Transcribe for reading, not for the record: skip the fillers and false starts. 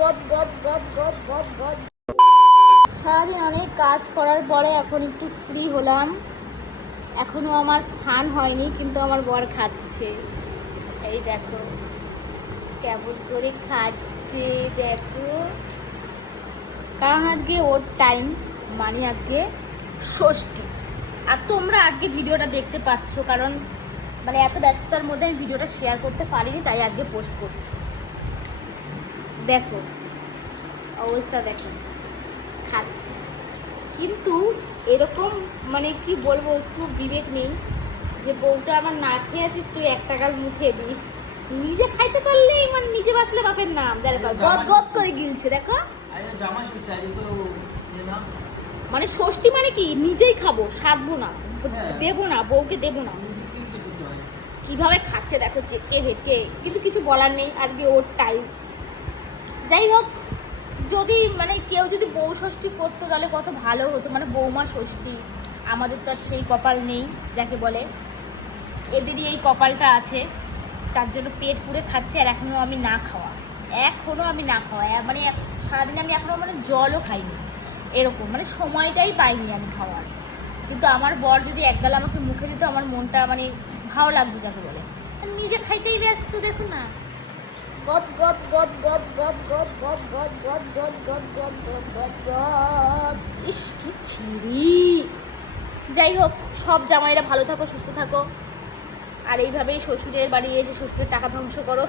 গপ গপ গপ গপ গপ গপ। সারাদিন অনেক কাজ করার পরে এখন একটু ফ্রি হলাম। এখনো আমার স্নান হয়নি, কিন্তু আমার বর খাচ্ছে। এই দেখো কেমন করে খাচ্ছে, দেখো। কারণ আজকে ওর টাইম, মানে আজকে ষষ্ঠী। আর তোমরা আজকে ভিডিওটা দেখতে পাচ্ছ, কারণ মানে এত ব্যস্ততার মধ্যে আমি ভিডিওটা শেয়ার করতে পারিনি, তাই আজকে পোস্ট করছি। দেখো অবস্থা, দেখো খাচ্ছে। কিন্তু এরকম মানে কি বলবো, একটু বিবেক নেই যে বউটা আমার না খেয়ে আছে, তুই এক টাকার মুখে দিই। নিজে খাইতে পারলেই মানে নিজে বাঁচলে বাপের নাম, যারা গপ গপ করে গিলছে। দেখো মানে ষষ্ঠী মানে কি, নিজেই খাবো, সাধবো না, দেবো না, বউকে দেবো না। কিভাবে খাচ্ছে দেখো, চেটকে ভেটকে, কিন্তু কিছু বলার নেই, আজকে ওর টাইম। যাই হোক, যদি মানে কেউ যদি বউ ষষ্ঠী করতো তাহলে কত ভালো হতো, মানে বৌমা ষষ্ঠী। আমাদের তো আর সেই কপাল নেই যাকে বলে, এদেরই এই কপালটা আছে, তার জন্য পেট পুড়ে খাচ্ছে। আর এখনো আমি না খাওয়া, মানে সারাদিন আমি এখনো মানে জলও খাইনি, এরকম মানে সময়টাই পাইনি আমি খাওয়ার। কিন্তু আমার বর যদি একবেলা আমাকে মুখে দিত, আমার মনটা মানে ভালো লাগতো যাকে বলে। নিজে খাইতেই ব্যস্ত, দেখো না। গপ গপ গপ গপ গপ গপ গপ গপ গপ গপ গপ গপ গপ গপ গপ। ইস কি ছিরি। যাই হোক, সব জামাইরা ভালো থাকো, সুস্থ থাকো, আর এইভাবেই শ্বশুরের বাড়ি এসে শ্বশুরের টাকা ধ্বংস করো।